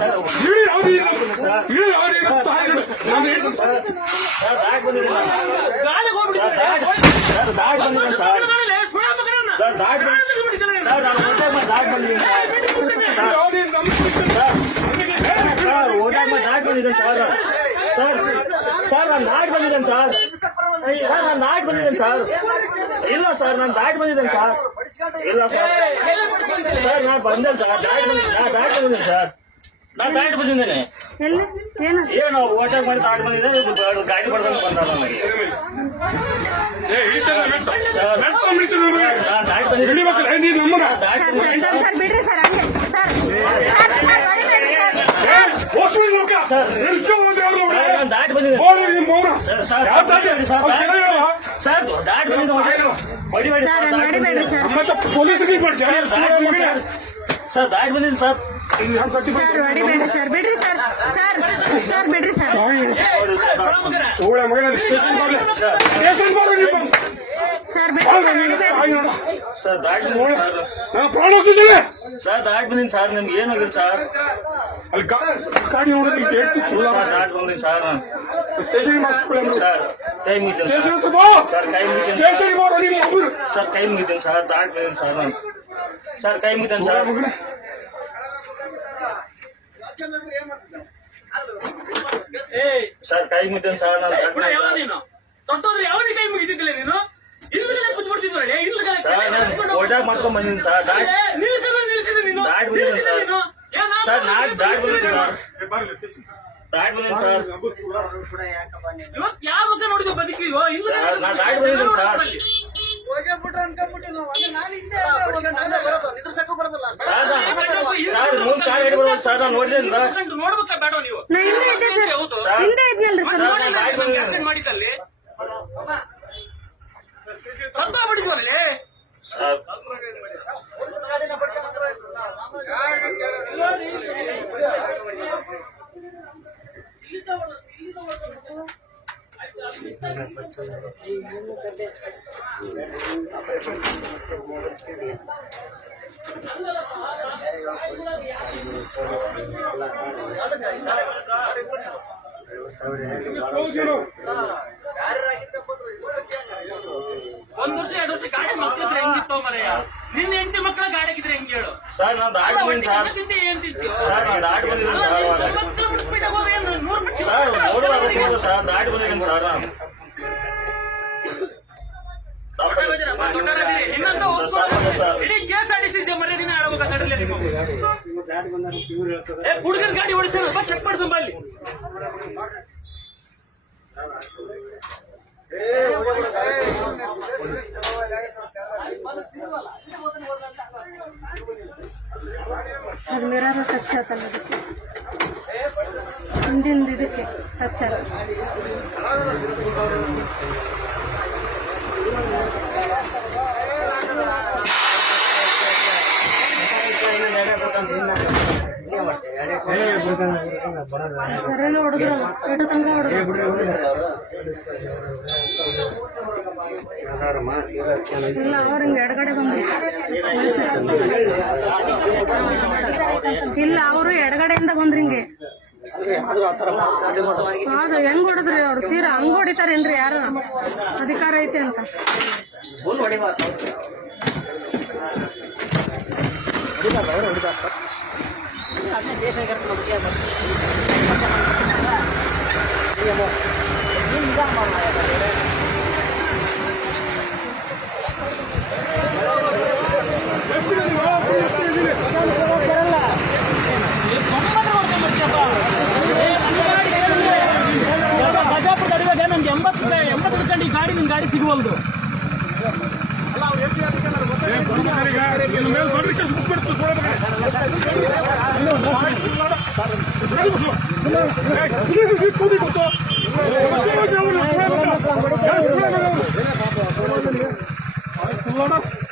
Sir sir. ನಾನು ದಾಟ್ ಬಂದಿದ್ದೀನಿ sir ಯಾವ್ದು ಇದು? ನಮ್ಮ ಸಿಸ್ಟಮ್. ಸರ್ ಓಟಾಕ್ ಮಾಡಿ ದಾಟ್ ಬಂದಿದ್ದೀನಿ ಸರ್. ಸರ್ ಸರ್ ನಾನು ದಾಟ್ ಬಂದಿದ್ದೇನೆ ಸರ್. ಇಲ್ಲ ಸರ್. ನಾನು ದಾಟ್ ಬಂದಿದ್ದೇನೆ ಸರ್ ಇಲ್ಲ ಸರ್ ಸರ್ ನಾನು ಬಂದೆ ಸರ್. ದಾಟ್ ಬಂದಿದ್ದೀನಿ ನಾನು ದಾಟ್ ಬಂದಿದ್ದೀನಿ ಸರ್. ನಾನು ದಾಟ್ ಬಂದಿದ್ದೇನೆ. ಏನು? ಏನು ಓಟಾಕ್ ಮಾಡಿ ದಾಟ್ ಬಂದಿದ್ದೇನೆ. ಗಾಡಿ ಬಡ್ಕೊಂಡು ಬಂದ ನನಗೆ. ಸರ್. ನಾನು ದಾಟ್ ಬಂದಿದ್ದೀನಿ. ಸರ್. ಬಂದಿದ್ದೀನಿ ಸರ್ ಸರ್. ಸರ್ ಬಿಡ್ರಿ ಸರ್ ಸರ್ ಸರ್ ನಾನು ದಾಟ್ ಬಂದಿದ್ದೀನಿ ಹೋಗ್ಲಿ ನಿಮ್ಮ ಮೌನ. ಸರ್ ಸರ್ ಯಾವ ದಾಟಿ? ಸರ್ ಅವ್ರು ಜನ ಹೇಳಲ್ಲ? ಸರ್ ದಾಟ್ ಬಂದಿದ್ದು ಹೊಡಿಬೇಡಿ ಸರ್ ಸರ್ ಹಂಗೆ ದಾಟ್ ಹೊಡಿಬೇಡ್ರಿ ಬಂದಿದ್ದು. ಸರ್ ನಮ್ಮ ಹತ್ರ ಪೊಲೀಸರಿಗೆ ಕೊಡಿ, ಜನ ಸರ್ ದಾಟ್ ಸುಳ್ಳು ಬಂದಿದ್ದು ಮಗನೇ. ಸರ್. ಸರ್ ದಾಟ್ ಬಂದಿದ್ದು ಸರ್ ಇಲ್ಲಿ ಯಾರ್ ಕಟ್ಟಿ ಸರ್ ಹೊಡಿಬೇಡ್ರಿ ಸರ್ ಬಿಡ್ರಿ ಸರ್ ಸರ್ ಸರ್ ಬಿಡ್ರಿ ಸರ್ ತಾಯಿ, ಸುಳ್ಳ ಮಗನ. ಸುಳ್ಳ ಮಗನೇ, ಸ್ಟೇಷನ್ ಬರ್ಲಿ. ಸರ್ ಸರ್ ದಾಟ್ ನೋಡು. ನಾನು ಪ್ರಾಣ ಹೋಗ್ತಿದ್ದೇನೆ ಸರ್ ದಾಟ್ ಬಂದಿದ್ದೀನಿ ಸರ್ ನಿಮ್ಗೆ ಏನಾಗಿಲ್ಲ ಸರ್? ಅಲ್ಲಿ ಗಾಡಿ ನೋಡಿದ್ರೆ ಇಲ್ಲಿ ಸರ್. ದಾಟ್ ಸರ್. ನಾನು. ಸ್ಟೇಷನ್ಗೆ ಮಾಡಿಸ್ಕೊಳ್ಳಿ ಸರ್ ಕೈ ಮುಗಿದ್ದೀನಿ ಸರ್. ಕೈ. ಸರ್ ಕೈ ಸರ್. ದಾಟ್ ಸರ್ ನಾನು ಸರ್ ಕೈ ಸುಳ್ಳ ಸರ್. ಸರ್ ಕೈ ಸರ್ ನಾನು ಯಾವ ಕೈ ಮುಗಿದಿದ್ದಿಲ್ಲ ನೀನು? ಮಾಡ್ಕೊಂಡ್ ಬಂದಿದ್ದೀನಿ ಸರ್. ದಾಟ್ ನಿಲ್ಸಿದ್ರೆ ಸರ್. ಸರ್. ನಾಟ್ ದಾಟ್ ಬಂದಿದ್ದೀನಿ ಸರ್. ದಾಟ್ ಬಂದಿದ್ದೀನಿ ಸರ್. ಇವತ್ತು ಯಾವ ಬಗ್ಗೆ ನೋಡಿದ್ವಿ ಬದುಕಿವೋ ಇಲ್ಲ ಸರ್, ನಾನ್ ದಾಟ್ ಬಂದಿದ್ದೀನಿ ಸರ್. ಸರ್ ಮೂರ್ ಕಾಲ್ ಹಿಡಿಬೋದು ಸರ್ ನಾನು ನೋಡಿದ್ರಿಂದ ನೋಡ್ಬೇಕಾ ಬೇಡ ನೀವು? ನಾ ಹಿಂದೆ. ಇದ್ನಲ್ರಿ ಸರ್. ಮಾಡಿದ್ದಲ್ಲಿ. ಸತ್ತೋಗ್ಬಿಟ್ಟಿದ್ವಲ್ಲಿ ಸರ್ ಹೌದು ಸರ್. ಒಂದ್ ವರ್ಷ ಎರಡು ವರ್ಷ ಗಾಡಿ ಮಕ್ಳಿದ್ರೆ ಹೆಂಗಿತ್ತು ಮರೆಯ? ನಿನ್ನ ಹೆಂಡತಿ ಮಕ್ಕಳ ಗಾಡಿಗಿದ್ರೆ ಹೆಂಗ್ ಹೇಳು ಸರ್ ನಾನು ದಾಟಿ ಬಂದಿದ್ದೀನಿ ಸರ್. ತಿಂದೆ ಏನ್ ತಿಂತೀವಿ ಸರ್ ನಾನು ದಾಟಿ ಬಂದಿದ್ದೀನಿ ಸರ್ ಅವಾಗ. ತೊಂಬತ್ತು ಕಿಲೋಮೀಟರ್ ಸ್ಪೀಡ್ ಹೋದ್ರೆ ಏನು ನೂರು ಮೀಟರ್ ಸರ್ ನೋಡುವಾಗ ನೋಡು ಸರ್ ದಾಟ್ ಬಂದಿದ್ದೀನಿ ಸರ್ ನಾನು. ನಿನ್ನಂತ ಇಡೀ ಕೇಸ್ ಆಡಿಸಿದ್ದೆ ಮರ್ಯಾದಿನ ಆಡಬೇಕು ಕಡಲೆ ನಿಮ್ಮ ಏ ಹುಡುಗನ ಗಾಡಿ ಓಡಿಸ್ತಾನೆ ಚೆಕ್ ಮಾಡ್ಸಂಬ ಅಲ್ಲಿ ಅದು ಮಿರರ್ ಟಚ್ ಆತಲ್ಲ ಅದಕ್ಕೆ ಹಿಂದಿನ ಇದಕ್ಕೆ ಟಚ್ ಇಲ್ಲ ಅವ್ರು ಹಿಂಗೆ ಎಡಗಡೆ ಬಂದ್ರು ಇಲ್ಲ ಅವರು ಎಡಗಡೆಯಿಂದ ಬಂದ್ರಿ ಹಿಂಗೆ ಹೌದು, ಹೆಂಗ್ ಹೊಡೆದ್ರಿ ಅವ್ರು? ತೀರಾ ಹಂಗ್ ಹೊಡಿತಾರೇನ್ರಿ ಯಾರು? ಅಧಿಕಾರ ಐತೆ ಅಂತ. ಅಡಿವಾಗ ನನ್ಗೆ ಎಂಬತ್ತು ಎಂಬತ್ತು ಕಂಡು ಗಾಡಿ ನಿಮ್ಮ ಗಾಡಿ ಸಿಗುವಲ್ದು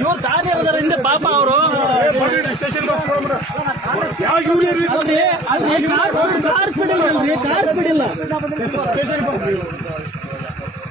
ಇವ್ರು ದಾರಿ ಇರೋದ್ರ ಹಿಂದೆ ಪಾಪ ಅವರು? ಅಲ್ರಿ ಕಾರ್ ಕಾರ್ ಸ್ಪೀಡ್ ಇಲ್ಲ ಅಲ್ರಿ ಕಾರ್ ಸ್ಪೀಡ್ ಇಲ್ಲ.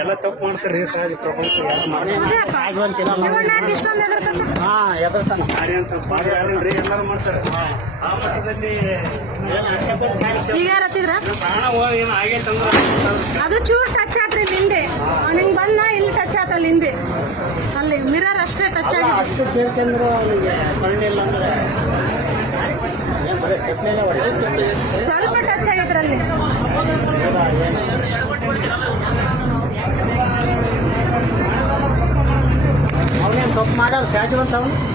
ಎಲ್ಲ ತಪ್ಪು ಮಾಡ್ತಾರೆ ಸಹಜ ಪ್ರಪಂಚ ಎಲ್ಲರೂ ಮಾಡ್ತಾರೆ ಆ ಮಟ್ಟದಲ್ಲಿ ಏನು ಅದು ಚೂರ್ ಟಚ್ ಆತ್ರಿ ಹಿಂದೆ ನಿಂಗೆ ಬಂದ ಇಲ್ಲಿ ಟಚ್ ಆತಲ್ಲ ಹಿಂದೆ ಅಲ್ಲಿ ಮಿರರ್ ಅಷ್ಟೇ ಟಚ್ ಆಗಿದೆ. ಅಷ್ಟು ಕೇಳ್ಕೊಂಡ್ರು ಅವನಿಗೆ ಕಣ್ಣಿಲ್ಲ ಅಂದ್ರೆ. ಸ್ವಲ್ಪ ಟಚ್ ಆಗಿದ್ರಲ್ಲಿ ಅವನೇನು ತಪ್ಪು ಸ್ಯಾಚು ಅಂತ ಅವನು